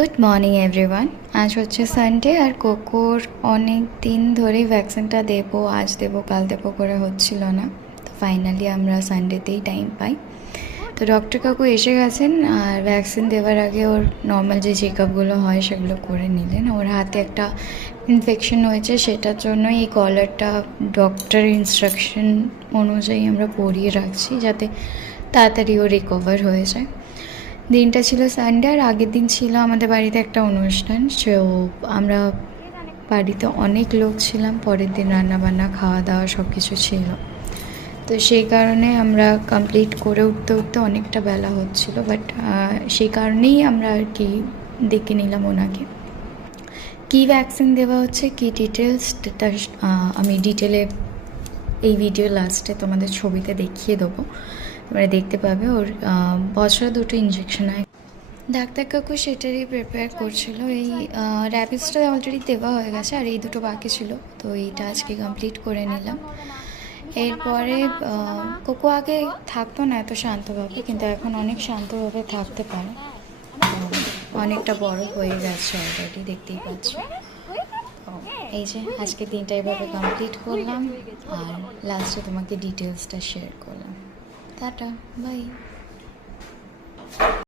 Good morning everyone. আজ হচ্ছে Sunday আর কোকোর অনেক দিন ধরেই ভ্যাকসিনটা দেবো, আজ দেবো কাল দেবো করে হচ্ছিল না। তো ফাইনালি আমরা সানডেতেই টাইম পাই। তো ডক্টর কাকু এসে গেছেন আর ভ্যাকসিন দেওয়ার আগে ওর নর্মাল যে চেক আপগুলো হয় সেগুলো করে নিলেন। ওর হাতে একটা ইনফেকশন হয়েছে, সেটার জন্য এই কলারটা ডক্টর ইনস্ট্রাকশন অনুযায়ী আমরা পরিয়ে রাখছি যাতে তাড়াতাড়ি ও রিকভার হয়ে যায়। দিনটা ছিল সানডে আর আগের দিন ছিল আমাদের বাড়িতে একটা অনুষ্ঠান। সো আমরা বাড়িতে অনেক লোক ছিলাম, পরের দিন রান্নাবান্না খাওয়া দাওয়া সব কিছু ছিল। তো সেই কারণে আমরা কমপ্লিট করে উঠতে উঠতে অনেকটা বেলা হচ্ছিল, বাট সেই কারণেই আমরা আর কি ডেকে নিলাম ওনাকে। কী ভ্যাকসিন দেওয়া হচ্ছে, কী ডিটেলস, আমি ডিটেলে এই ভিডিও লাস্টে তোমাদের ছবিতে দেখিয়ে দেবো, তোমরা দেখতে পাবে। ওর বছরে 2টো ইঞ্জেকশন হয়। ডাক্তার কাকু সেটারই প্রিপেয়ার করছিল। এই র্যাবিসটা অলরেডি দেওয়া হয়ে গেছে আর এই 2টো বাকি ছিল, তো এইটা আজকে কমপ্লিট করে নিলাম। এরপরে কোকো আগে থাকতো না এত শান্তভাবে, কিন্তু এখন অনেক শান্তভাবে থাকতে পারে। অনেকটা বড় হয়ে গেছে অলরেডি, দেখতেই পাচ্ছ। এই যে আজকে দিনটা এভাবে কমপ্লিট করলাম আর লাস্টে তোমাকে ডিটেলসটা শেয়ার করলাম। Tata, by.